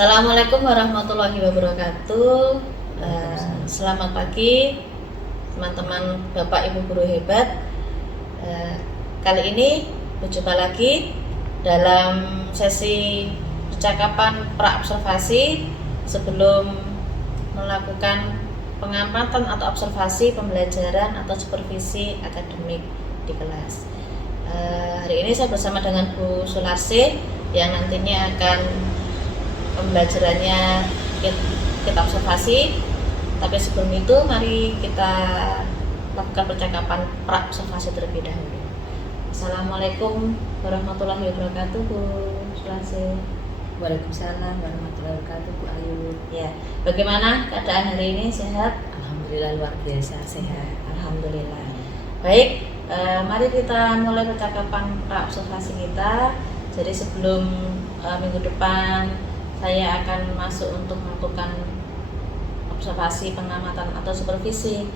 Assalamualaikum warahmatullahi wabarakatuh. Selamat pagi teman-teman Bapak Ibu guru hebat. Kali ini berjumpa lagi dalam sesi percakapan pra-observasi sebelum melakukan pengamatan atau observasi pembelajaran atau supervisi akademik di kelas. Hari ini saya bersama dengan Bu Sularsi yang nantinya akan pembelajarannya kita observasi. Tapi sebelum itu mari kita lakukan percakapan pra-observasi terlebih dahulu. Assalamualaikum warahmatullahi wabarakatuh, Bu Sularsi. Waalaikumsalam warahmatullahi wabarakatuh, Bu Ayu. Ya, bagaimana keadaan hari ini? Sehat? Alhamdulillah luar biasa sehat. Alhamdulillah. Baik, mari kita mulai percakapan pra-observasi kita. Jadi sebelum minggu depan saya akan masuk untuk melakukan observasi pengamatan atau supervisi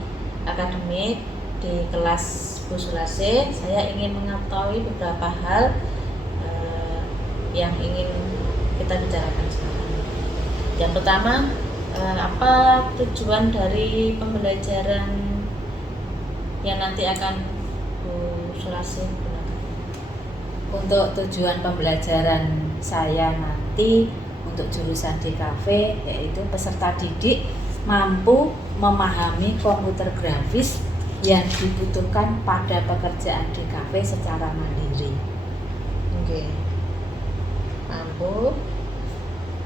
akademik di kelas Bu Sularsi. Saya ingin mengetahui beberapa hal yang ingin kita bicarakan sekarang. Yang pertama, apa tujuan dari pembelajaran yang nanti akan Bu Sularsi gunakan? Untuk tujuan pembelajaran saya nanti untuk jurusan DKV yaitu peserta didik mampu memahami komputer grafis yang dibutuhkan pada pekerjaan DKV secara mandiri. Oke. Mampu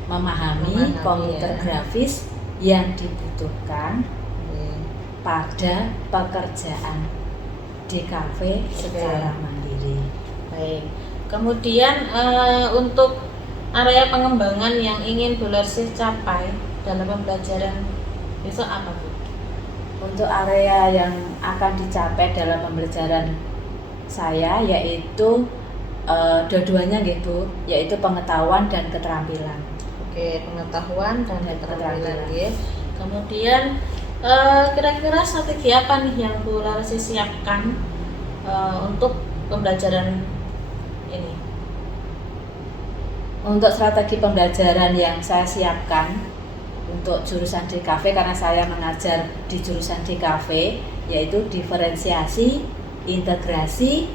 Memahami komputer ya. grafis yang dibutuhkan pada pekerjaan DKV secara mandiri. Baik. Kemudian untuk area pengembangan yang ingin Bu Sularsi capai dalam pembelajaran besok apa, Bu? Untuk area yang akan dicapai dalam pembelajaran saya yaitu dua-duanya gitu, yaitu pengetahuan dan keterampilan. Oke, pengetahuan dan keterampilan ya. keterampilan. Kemudian kira-kira strategi apa nih yang Bu Sularsi siapkan untuk pembelajaran ini? Untuk strategi pembelajaran yang saya siapkan untuk jurusan DKV, karena saya mengajar di jurusan DKV, yaitu diferensiasi, integrasi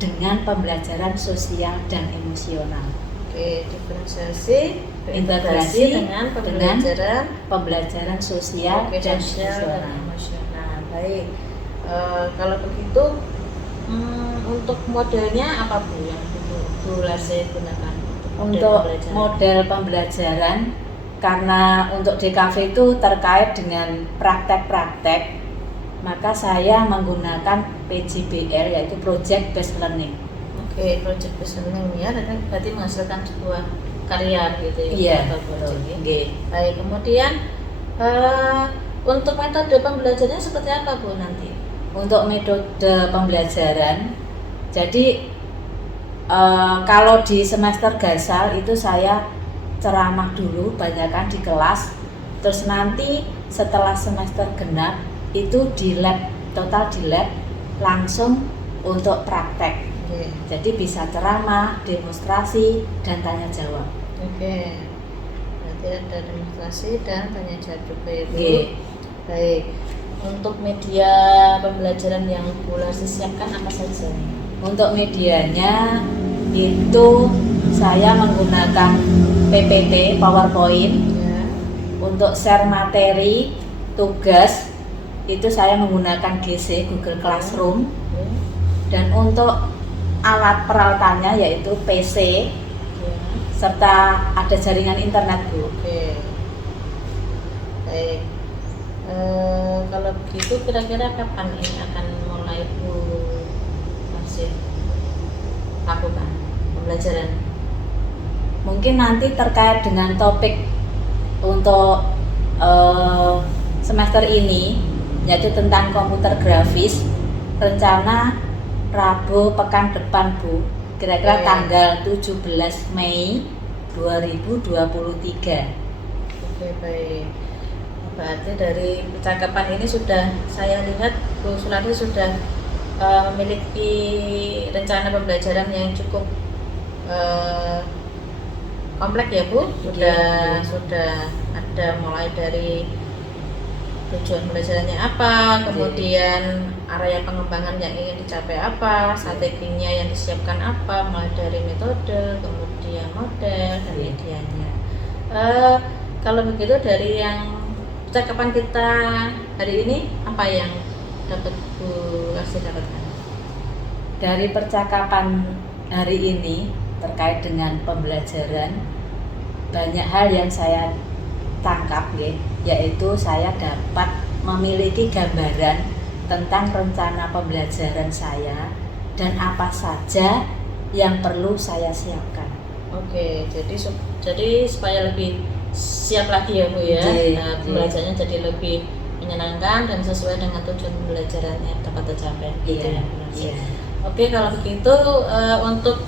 dengan pembelajaran sosial dan emosional. Oke, diferensiasi, Integrasi dengan pembelajaran sosial dan emosional. emosional. Baik, kalau begitu untuk modelnya apa, Bu, yang Bu Sularsi gunakan? Untuk model pembelajaran, karena untuk DKV itu terkait dengan praktek-praktek, maka saya menggunakan PJBL yaitu Project Based Learning. Oke, Project Based Learning ya, berarti menghasilkan sebuah karya gitu ya. Iya, betul. Okay. Baik, kemudian untuk metode pembelajarannya seperti apa, Bu, nanti? Untuk metode pembelajaran, jadi kalau di semester gasal itu saya ceramah dulu banyakkan di kelas, terus nanti setelah semester genap itu di lab, total di lab langsung untuk praktek. Jadi bisa ceramah, demonstrasi, dan tanya jawab. Oke, berarti ada demonstrasi dan tanya jawab juga ya, Bu. Baik, untuk media pembelajaran yang Bu Sularsi siapkan apa saja? Untuk medianya itu saya menggunakan PPT, PowerPoint. Ya. Untuk share materi, tugas itu saya menggunakan GC, Google Classroom. Dan untuk alat peralatannya yaitu PC, serta ada jaringan internet, Bu. Oke. Baik. Kalau begitu kira-kira kapan ini akan mulai Bu masih lakukan pembelajaran? Mungkin nanti terkait dengan topik untuk semester ini yaitu tentang komputer grafis, rencana Rabu pekan depan, Bu, kira-kira tanggal 17 Mei 2023. Oke, baik. Berarti dari percakapan ini sudah saya lihat Bu Sularsi sudah memiliki rencana pembelajaran yang cukup komplek ya Bu, Iya. sudah ada mulai dari tujuan pembelajarannya apa, kemudian area pengembangan yang ingin dicapai apa, strateginya yang disiapkan apa, mulai dari metode, kemudian model dan medianya. Kalau begitu dari yang percakapan kita hari ini apa yang dapat Bu Lasih dapatkan? Dari percakapan hari ini terkait dengan pembelajaran, banyak hal yang saya tangkap ya, yaitu saya dapat memiliki gambaran tentang rencana pembelajaran saya dan apa saja yang perlu saya siapkan. Oke, jadi supaya lebih siap lagi ya Bu ya. Nah, pembelajarannya jadi lebih menyenangkan dan sesuai dengan tujuan pembelajarannya dapat tercapai. Gitu ya, Bu Lasih. Oke, kalau begitu untuk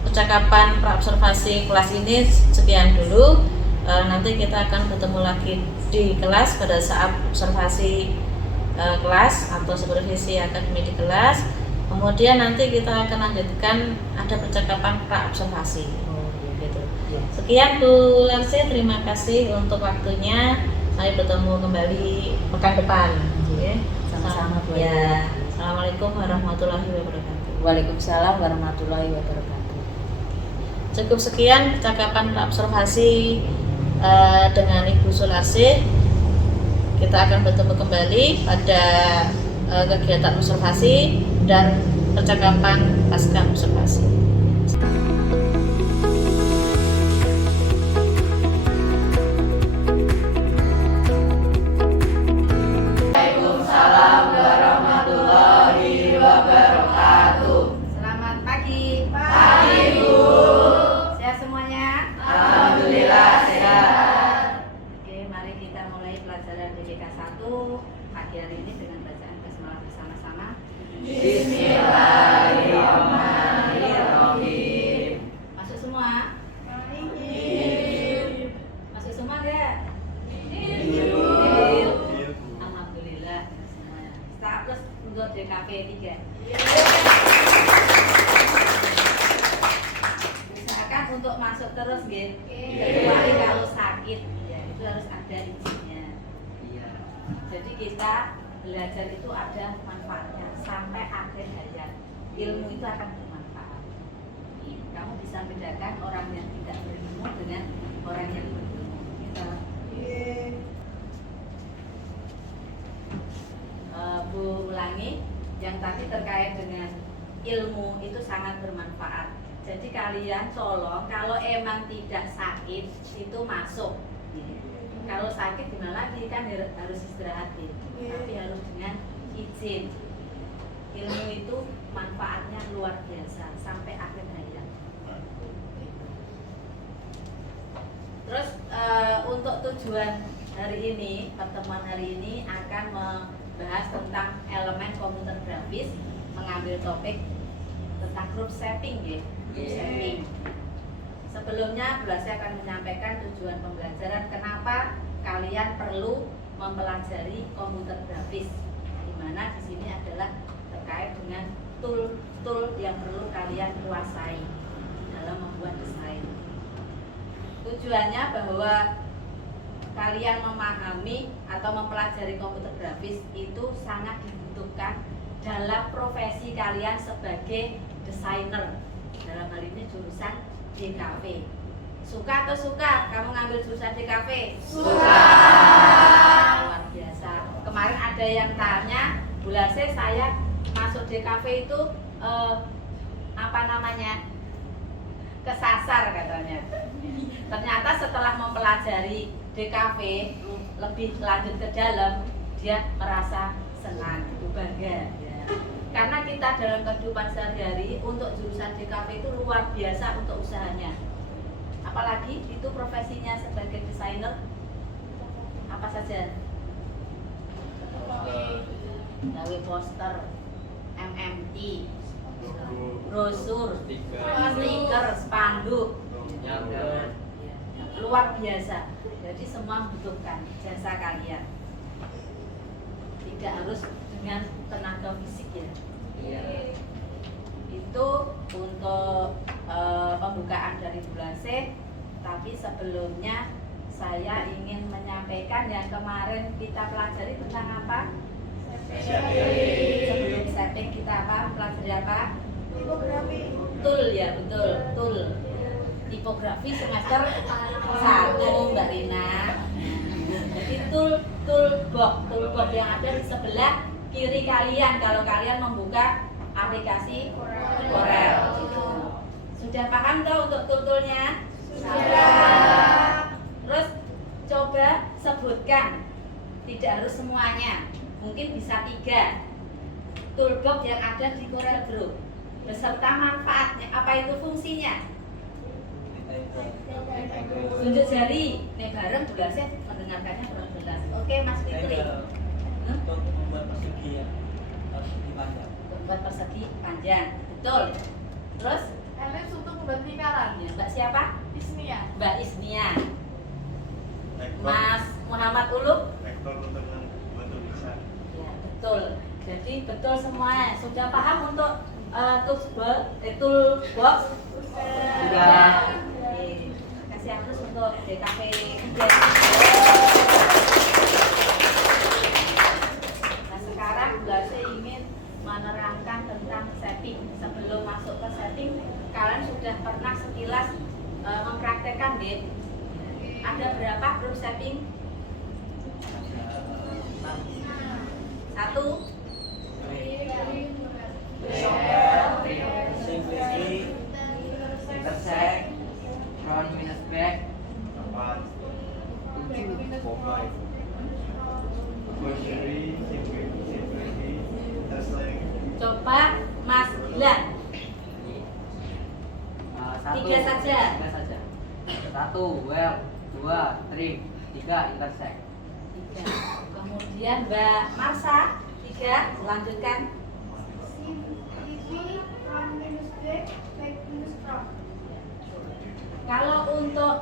percakapan praobservasi kelas ini sekian dulu. Nanti kita akan bertemu lagi di kelas pada saat observasi kelas atau supervisi akademik di kelas. Kemudian nanti kita akan lanjutkan ada percakapan praobservasi. Gitu. Sekian Bu Lasih, terima kasih untuk waktunya. Saya bertemu kembali pekan depan. Sama-sama Bu. Ya. Assalamualaikum warahmatullahi wabarakatuh. Waalaikumsalam warahmatullahi wabarakatuh. Cukup sekian percakapan observasi dengan Ibu Sulasih. Kita akan bertemu kembali pada kegiatan observasi dan percakapan pasca observasi. Pagi hari ini dengan bacaan basmalah bersama-sama. Bismillahirrahmanirrahim. Masuk semua? Masuk semua enggak? Alhamdulillah semuanya. Terus untuk DKP 3. Usahakan untuk masuk terus gitu. Kecuali kalau sakit ya itu harus ada izinnya. Jadi kita belajar itu ada manfaatnya sampai akhir hayat. Ilmu itu akan bermanfaat. Kamu bisa bedakan orang yang tidak berilmu dengan orang yang berilmu. Kita Bu ulangi yang tadi terkait dengan ilmu itu sangat bermanfaat. Jadi kalian tolong kalau emang tidak sakit itu masuk. Kalau sakit gimana lagi kan harus istirahat tapi harus dengan izin. Ilmu itu manfaatnya luar biasa sampai akhir hayat. Terus untuk tujuan hari ini, pertemuan hari ini akan membahas tentang elemen komputer grafis, mengambil topik tentang group shaping ya. Group shaping. Sebelumnya Bu Lasih akan menyampaikan tujuan pembelajaran kenapa kalian perlu mempelajari komputer grafis. Di mana di sini adalah terkait dengan tool yang perlu kalian kuasai dalam membuat desain. Tujuannya bahwa kalian memahami atau mempelajari komputer grafis itu sangat dibutuhkan dalam profesi kalian sebagai desainer. Dalam hal ini jurusan DKV. Suka atau suka kamu ngambil jurusan DKV? Suka. Luar biasa. Kemarin ada yang tanya, Bu Lasih saya masuk DKV itu apa namanya? Kesasar katanya. Ternyata setelah mempelajari DKV lebih lanjut ke dalam, dia merasa senang, bangga. Ya. Karena kita dalam kehidupan sehari-hari untuk jurusan DKV itu luar biasa untuk usahanya. Apalagi itu profesinya sebagai desainer. Apa saja? Gawe poster, MMT, brosur, stiker, spanduk. Luar biasa. Jadi semua membutuhkan jasa kalian. Tidak harus dengan tenaga fisik ya. Itu untuk pembukaan dari Bu Lasih. Tapi sebelumnya saya ingin menyampaikan yang kemarin kita pelajari tentang apa? Sebelum setting kita apa? Pelajari apa? Tipografi. Tool ya, betul, tool. Tipografi semester 1 Mbak Rina. Jadi toolbox yang ada di sebelah kiri kalian kalau kalian membuka aplikasi Corel. Sudah paham toh untuk tool-toolnya? Sudah. Terus coba sebutkan, tidak harus semuanya, mungkin bisa 3 toolbox yang ada di Corel Draw beserta manfaatnya. Apa itu fungsinya? Tunjuk jari, nih bareng jelasnya, mendengarkannya kurang jelas. Oke Mas Fitri. Untuk membuat persegi ya, persegi panjang. Membuat persegi panjang, betul. Terus Ellipse untuk membuat lingkaran. Mbak siapa? Isnia. Mbak Isnia. Vektor, Mas Muhammad Uluk. vektor untuk membuat tulisan. Ya, betul. Jadi betul semua. Sudah paham untuk toolbox? Sudah. Oke. Kasih aplaus untuk DKP 3. Nah, sekarang saya ingin menerangkan tentang setting. Sebelum masuk ke setting, kalian sudah pernah sekilas mempraktekkan, Dit? Ada berapa grup setting? 1. Simplify, intersect, front minus back, 4. 7, Mobile. Grocery, simplify, intersect. Coba Mas Gilang. 3 saja. 3 saja. 1, well, 2, trim, 3, intersect. 3. Kemudian Mbak Marsa 3. Lanjutkan. Simplify, front minus back minus front. Kalau untuk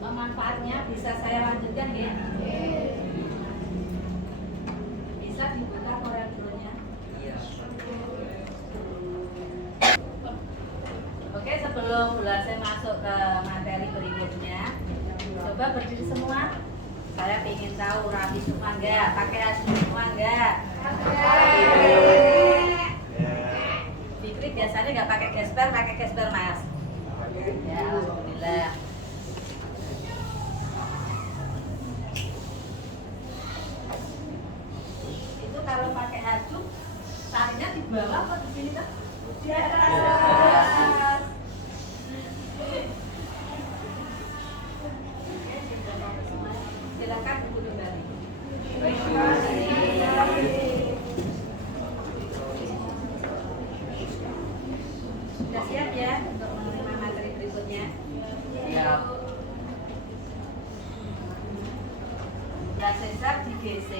manfaatnya bisa saya lanjutkan ya. Bisa dibuka Corel Draw-nya. Iya. Oke, sebelum saya masuk ke materi berikutnya, coba berdiri semua. Saya ingin tahu rapi semua enggak? Pakai asli semua enggak? Fikri biasanya nggak pakai gesper Mas. Ya, alhamdulillah. Itu kalau pakai haduk, tarinya di bawah atau di sini kan? Di atas. Silakan buku kembali. Sudah siap ya untuk menerima materi berikutnya? Siap. Belas sesar di GC,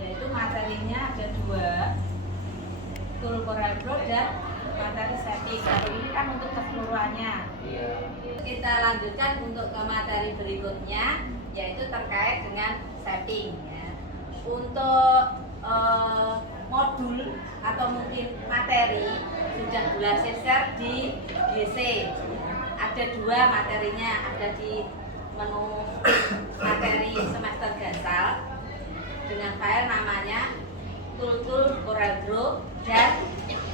yaitu materinya ada 2, tool Corel Draw dan materi setting. Kalau ini kan untuk keseluruhannya. Iya. Kita lanjutkan untuk ke materi berikutnya, yaitu terkait dengan setting ya. Untuk modul atau mungkin materi sudah belajar share di GC. Ada 2 materinya, ada di menu materi semester gasal dengan file namanya tool Corel Draw dan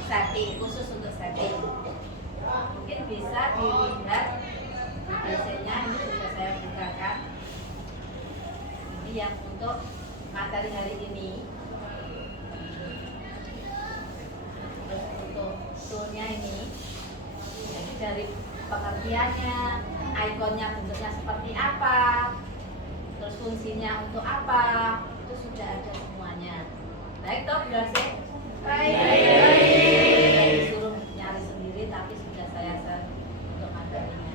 setting, khusus untuk setting. Mungkin bisa dilihat di GC-nya, ini sudah saya bukakan. Ini yang untuk materi hari ini. Terus untuk toolnya ini, jadi dari pengertiannya, ikonnya bentuknya seperti apa, terus fungsinya untuk apa, itu sudah ada semuanya. Baik toh, berhasil? Baik. Disuruh nyari sendiri, tapi sudah saya share untuk materinya.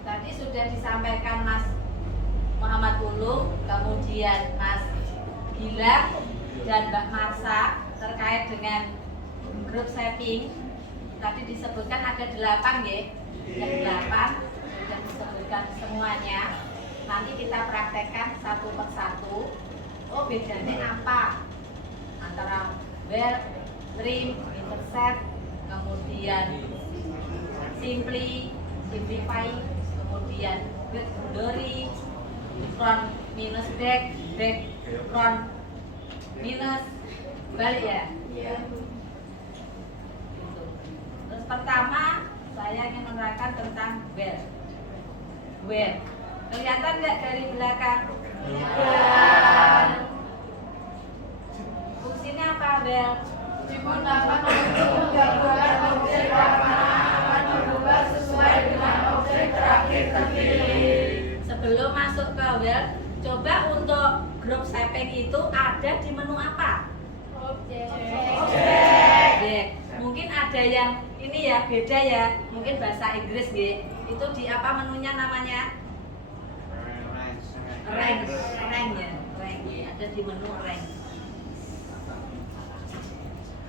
Tadi sudah disampaikan Mas Muhammad Ulung, kemudian Mas Gilang dan Mbak Marsa terkait dengan grup setting. Tadi disebutkan ada 8 ya. Yang 8 sudah disebutkan semuanya. Nanti kita praktekkan satu persatu. Oh, bedanya apa where, trim, intercept, kemudian simply, simplify, kemudian with, dori, front minus back, back front minus, balik ya. Iya. Gitu. Terus pertama saya ingin menerangkan tentang where. Where kelihatan nggak dari belakang? Fungsinya apa, Bel? Digunakan untuk menggabungkan objek warna akan berubah sesuai dengan objek terakhir terpilih. Sebelum masuk ke where, coba untuk group shaping itu ada di menu apa? Objek. Mungkin ada yang ini ya beda ya, mungkin bahasa Inggris gitu. Itu di apa menunya namanya? Rank ya, rank ya. Ada di menu rank.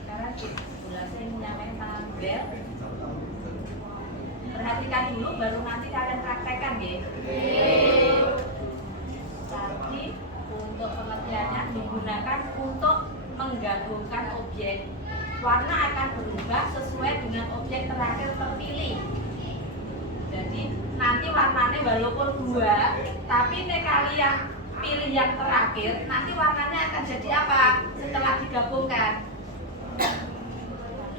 Sekarang saya nyamain tampil. Perhatikan dulu, baru nanti kalian praktekkan ya. Tadi untuk pengertiannya digunakan untuk menggabungkan objek. Warna akan berubah sesuai dengan objek terakhir terpilih. Jadi nanti warnanya walaupun dua, tapi nih kalian pilih yang terakhir, nanti warnanya akan jadi apa setelah digabungkan.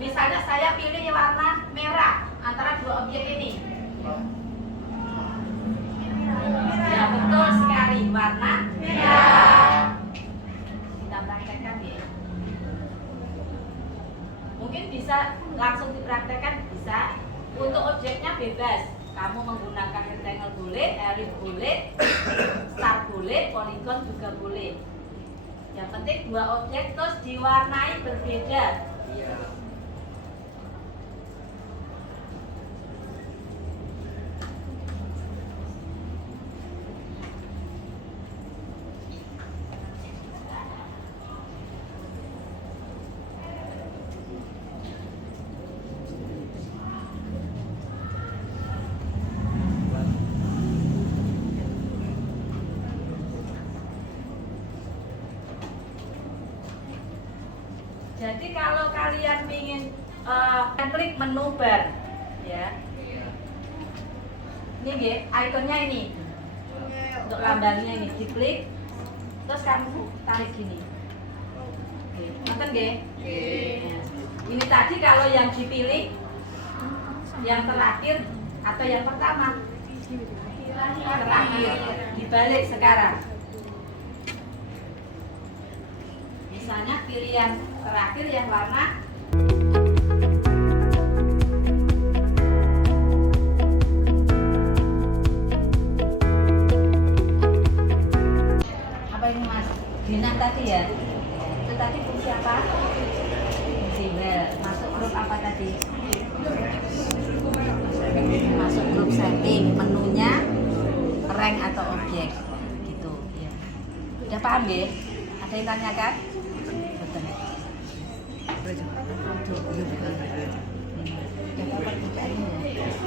Misalnya saya pilih warna merah antara dua objek ini. Ya betul sekali, warna merah. Kita praktekkan ya. Mungkin bisa langsung dipraktekkan, bisa. Untuk objeknya bebas. Kamu menggunakan rectangle boleh, elip boleh, star boleh, polygon juga boleh. Yang penting dua objek terus diwarnai berbeda. Iya. Jadi kalau kalian ingin klik menu bar, ya. Ini ya, ikonnya ini. Untuk lambangnya ini diklik, terus kamu tarik gini. Oke, nonton nggih? Nah, ini tadi kalau yang dipilih yang terakhir atau yang pertama? Terakhir. Dibalik sekarang. Misalnya pilih yang terakhir yang warna apa ini Mas? Binang tadi ya? Itu tadi fungsi apa? Fungsi well. Masuk grup apa tadi? Masuk grup setting, menunya rank atau objek gitu ya. Udah paham ya? Ada yang tanyakan?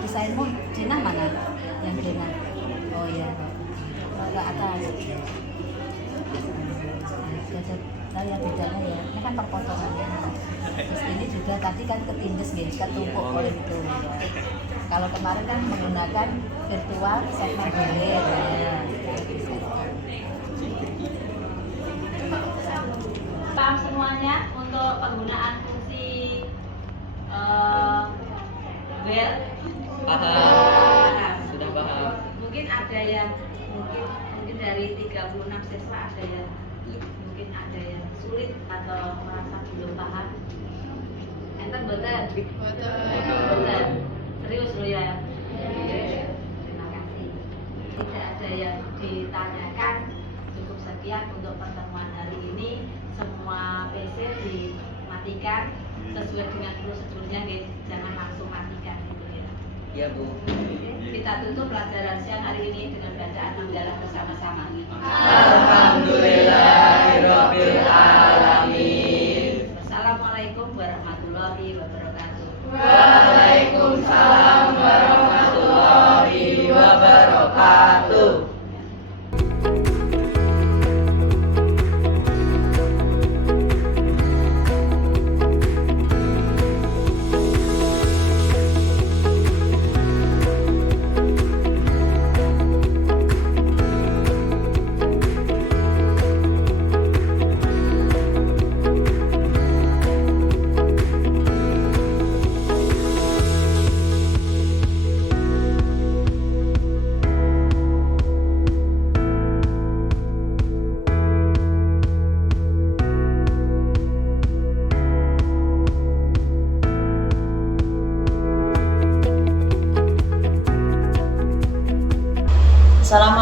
Desainmu Dina mana? Yang Dina? Oh iya, ke atas. Yang bedanya ya, ini kan perpotongannya. Terus ini juga tadi kan ketindes gitu, ketumpuk oleh itu. Kalau kemarin kan menggunakan virtual segment delay ya. Paham semuanya untuk penggunaan fungsi where? Paham. Sudah paham. Mungkin ada yang mungkin dari 36 siswa ada yang mungkin ada yang sulit atau merasa belum paham. Enten boten? Boten. Serius lo ya? Terima kasih. Tidak ada yang ditanyakan. Cukup sekian untuk pertemuan hari ini. Semua PC dimatikan sesuai dengan prosedurnya, jangan langsung matikan gitu ya. Iya Bu. Kita tutup pelajaran siang hari ini dengan bacaan hamdalah bersama-sama. Alhamdulillahirabbil alamin. Wassalamualaikum warahmatullahi wabarakatuh. Waalaikumsalam warahmatullahi wabarakatuh.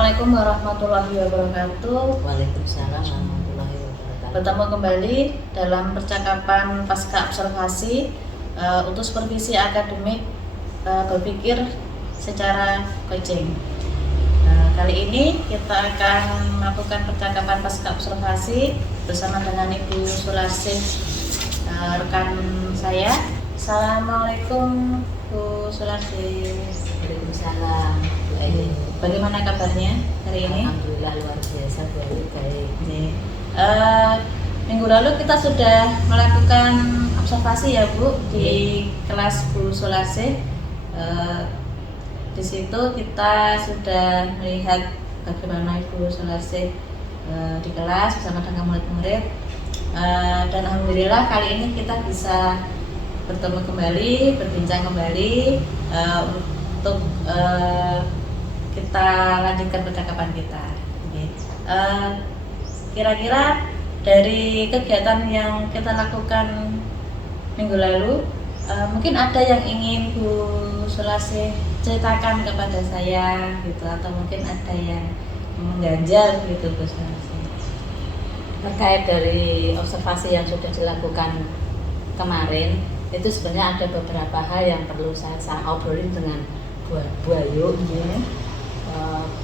Assalamualaikum warahmatullahi wabarakatuh. Waalaikumsalam warahmatullahi wabarakatuh. Bertemu kembali dalam percakapan pasca observasi untuk supervisi akademik berpikir secara coaching. Kali ini kita akan melakukan percakapan pasca observasi bersama dengan Ibu Sularsih, rekan saya. Assalamualaikum Bu Sularsih. Waalaikumsalam Bu Eni. Bagaimana kabarnya hari ini? Alhamdulillah luar biasa, baik. Minggu lalu kita sudah melakukan observasi ya Bu di kelas Bu Sularsih. Di situ kita sudah melihat bagaimana Ibu Sularsih di kelas bersama dengan murid-murid, dan alhamdulillah kali ini kita bisa bertemu kembali, berbincang kembali untuk kita lanjutkan percakapan kita. Kira-kira dari kegiatan yang kita lakukan minggu lalu, mungkin ada yang ingin Bu Sularsih ceritakan kepada saya gitu, atau mungkin ada yang mengganjal gitu Bu Sularsih. Terkait dari observasi yang sudah dilakukan kemarin, itu sebenarnya ada beberapa hal yang perlu saya obrolin dengan Bu Ayu.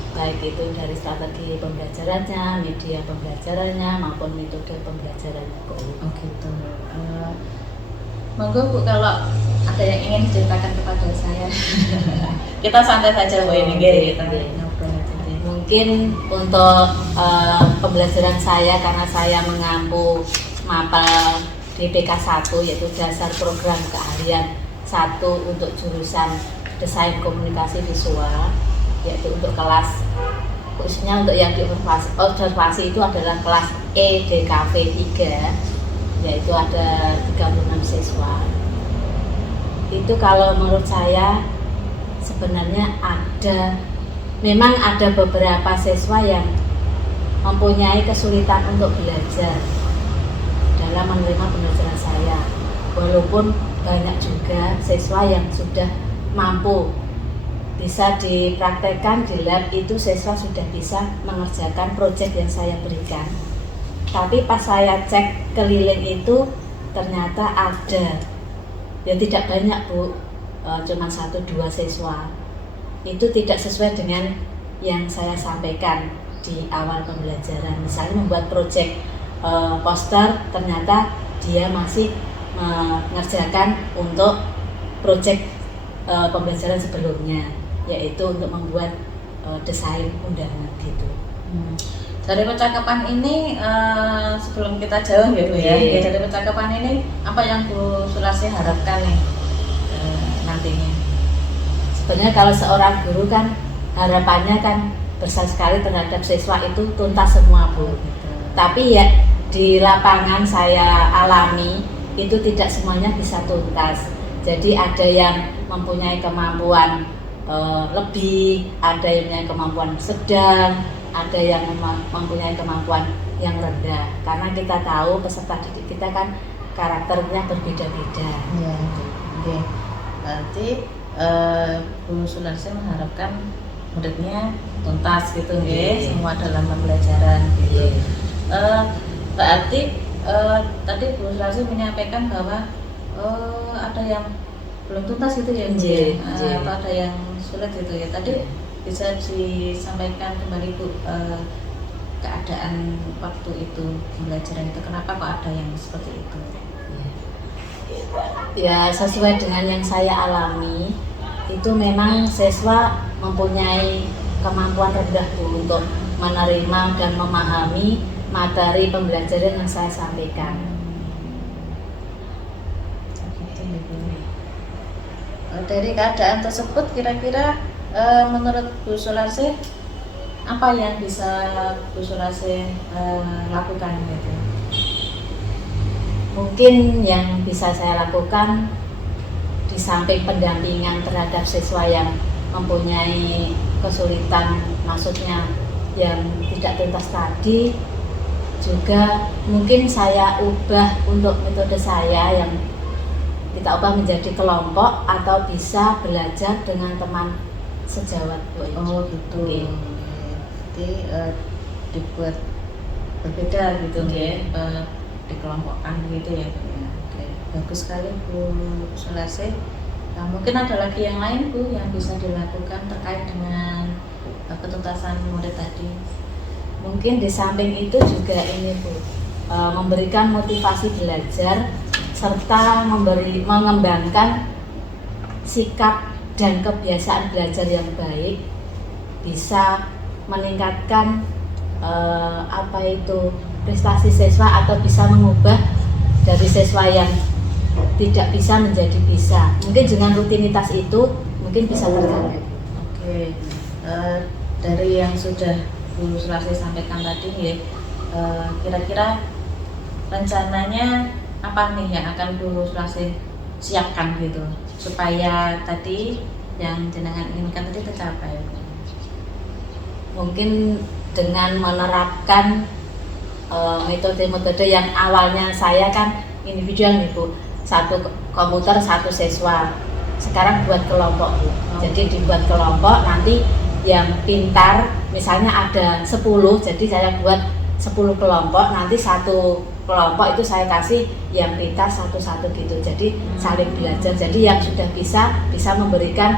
Baik itu dari strategi pembelajarannya, media pembelajarannya maupun metode pembelajarannya. Oh gitu. Monggo Bu, kalau ada yang ingin diceritakan kepada saya. Kita santai saja Bu, ini kita ngobrol aja. Mungkin untuk pembelajaran saya, karena saya mengampu mapel DPK 1, yaitu dasar program keahlian 1 untuk jurusan desain komunikasi visual, yaitu untuk kelas, khususnya untuk yang diobservasi itu adalah kelas EDKV 3, yaitu ada 36 siswa. Itu kalau menurut saya sebenarnya memang ada beberapa siswa yang mempunyai kesulitan untuk belajar dalam menerima pembelajaran saya, walaupun banyak juga siswa yang sudah mampu bisa dipraktekkan di lab, itu siswa sudah bisa mengerjakan proyek yang saya berikan. Tapi pas saya cek keliling itu ternyata ada, ya tidak banyak Bu, cuma 1-2 siswa. Itu tidak sesuai dengan yang saya sampaikan di awal pembelajaran. Misalnya membuat proyek poster, ternyata dia masih mengerjakan untuk proyek pembelajaran sebelumnya, yaitu untuk membuat desain undangan gitu. Dari percakapan ini, sebelum kita jauh ya Bu ya, dari percakapan ini apa yang Bu Sularsih harapkan nih nantinya? Sebenarnya kalau seorang guru kan harapannya kan besar sekali terhadap siswa itu tuntas semua Bu. Tapi ya di lapangan saya alami itu tidak semuanya bisa tuntas. Jadi ada yang mempunyai kemampuan lebih, ada yang mempunyai kemampuan sedang, ada yang mempunyai kemampuan yang rendah. Karena kita tahu peserta didik kita kan karakternya berbeda-beda. Ya, oke. Berarti Bu Sularsih mengharapkan muridnya tuntas gitu, semua dalam pembelajaran gitu. Berarti tadi Bu Sularsih menyampaikan bahwa ada yang belum tuntas gitu ya Bu, atau ada yang sulit gitu ya. Tadi bisa disampaikan kembali Bu, keadaan waktu itu pembelajaran itu, kenapa kok ada yang seperti itu? Ya sesuai dengan yang saya alami, itu memang siswa mempunyai kemampuan rendah Bu untuk menerima dan memahami materi pembelajaran yang saya sampaikan. Dari keadaan tersebut kira-kira menurut Bu Sularsih apa yang bisa Bu Sularsih lakukan gitu? Mungkin yang bisa saya lakukan di samping pendampingan terhadap siswa yang mempunyai kesulitan, maksudnya yang tidak tuntas tadi, juga mungkin saya ubah untuk metode saya yang kita ubah menjadi kelompok atau bisa belajar dengan teman sejawat. Oh gitu. berarti dibuat berbeda gitu ya, dikelompokkan gitu ya Bu ya. Oke, bagus sekali Bu Sularsi. Nah, mungkin ada lagi yang lain Bu yang bisa dilakukan terkait dengan ketuntasan murid tadi. Mungkin di samping itu juga ini Bu, memberikan motivasi belajar serta mengembangkan sikap dan kebiasaan belajar yang baik, bisa meningkatkan prestasi siswa atau bisa mengubah dari siswa yang tidak bisa menjadi bisa. Mungkin dengan rutinitas itu mungkin bisa tercapai. Oke, dari yang sudah Bu Sularsi sampaikan tadi ya, kira-kira rencananya apa nih yang akan Bu Sularsi siapkan gitu supaya tadi yang jenengan inginkan tadi tercapai? Mungkin dengan menerapkan metode-metode yang awalnya saya kan individual nih Bu, satu komputer satu siswa, sekarang buat kelompok Bu. Jadi dibuat kelompok, nanti yang pintar misalnya ada 10, jadi saya buat 10 kelompok, nanti satu kelompok itu saya kasih yang pintar satu-satu gitu, jadi saling belajar. Jadi yang sudah bisa memberikan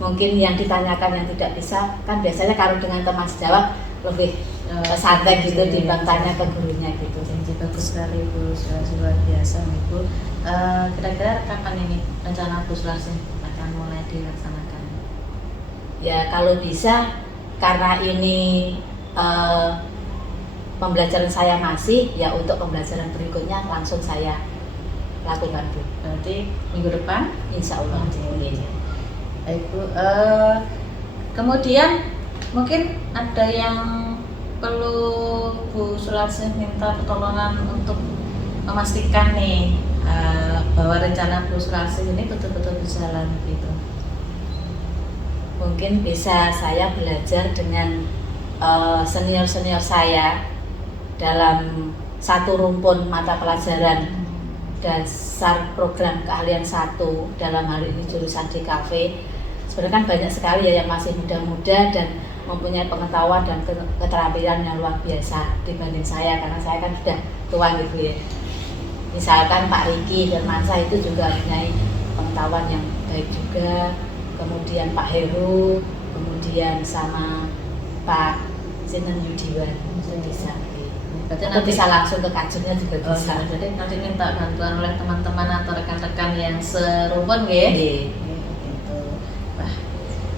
mungkin yang ditanyakan yang tidak bisa, kan biasanya kalau dengan teman sejawat lebih santai gitu dibanding tanya ke gurunya gitu. Jadi bagus sekali Bu Sularsi, luar biasa Bu. Kira-kira kapan ini rencana Bu Sularsi akan mulai dilaksanakan? Ya kalau bisa, karena ini pembelajaran saya masih, ya untuk pembelajaran berikutnya langsung saya lakukan Bu. Berarti minggu depan? Insya Allah. Baik Bu, kemudian mungkin ada yang perlu Bu Sularsi minta pertolongan untuk memastikan nih bahwa rencana Bu Sularsi ini betul-betul berjalan gitu. Mungkin bisa saya belajar dengan senior-senior saya dalam satu rumpun mata pelajaran dasar program keahlian 1, dalam hal ini jurusan DKV. Sebenarnya kan banyak sekali ya yang masih muda-muda dan mempunyai pengetahuan dan keterampilan yang luar biasa dibanding saya, karena saya kan sudah tua gitu ya. Misalkan Pak Riki Firmansyah itu juga mempunyai pengetahuan yang baik juga, kemudian Pak Heru, kemudian sama Pak Sinten Yudiwan bisa. Berarti Atau nanti bisa langsung ke kajiannya juga bisa. Jadi nanti minta bantuan oleh teman-teman atau rekan-rekan yang serumpun ya. Gitu. Wah,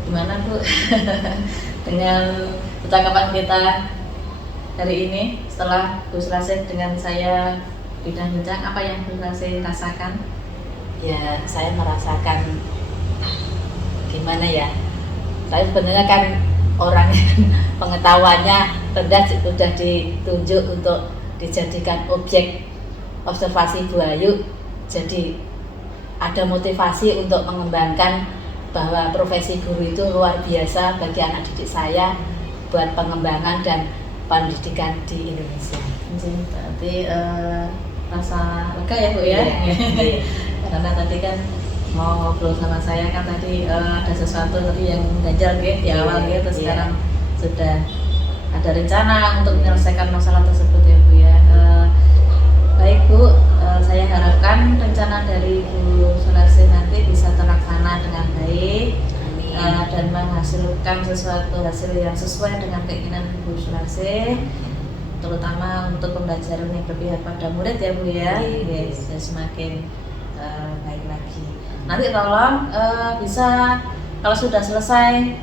gimana Bu dengan percakapan kita hari ini setelah Bu Sularsi dengan saya bincang-bincang, apa yang Bu Sularsi rasakan? Ya saya merasakan gimana ya, saya sebenarnya kan orang yang pengetahuannya rendah sudah ditunjuk untuk dijadikan objek observasi Bu Ayu, jadi ada motivasi untuk mengembangkan bahwa profesi guru itu luar biasa bagi anak didik saya buat pengembangan dan pendidikan di Indonesia. Berarti rasa lega ya Bu ya. Karena tadi kan mau ngobrol sama saya kan tadi ada sesuatu tadi yang ganjal gitu di awal gitu, terus sekarang sudah ada rencana untuk menyelesaikan masalah tersebut ya Bu ya. Baik Bu, saya harapkan rencana dari Bu Sularsi nanti bisa terlaksana dengan baik dan menghasilkan sesuatu hasil yang sesuai dengan keinginan Bu Sularsi, terutama untuk pembelajaran yang berpihak pada murid ya Bu ya. Yes, semakin baik lagi. Nanti tolong bisa kalau sudah selesai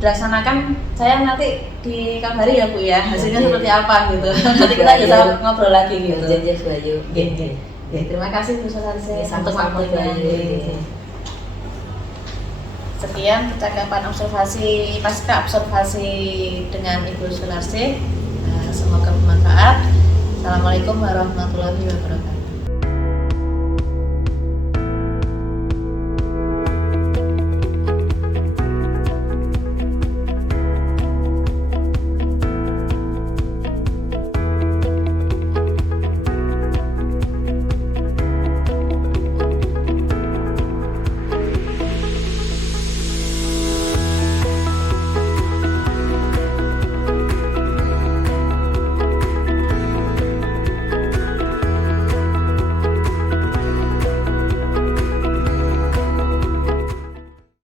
dilaksanakan, saya nanti dikabari ya Bu ya, hasilnya seperti apa gitu. Nanti kita bisa ngobrol lagi gitu. Terima kasih Bu Sularsi untuk waktunya. Sekian percakapan observasi pasca observasi dengan Ibu Sularsi. Semoga bermanfaat. Assalamualaikum warahmatullahi wabarakatuh.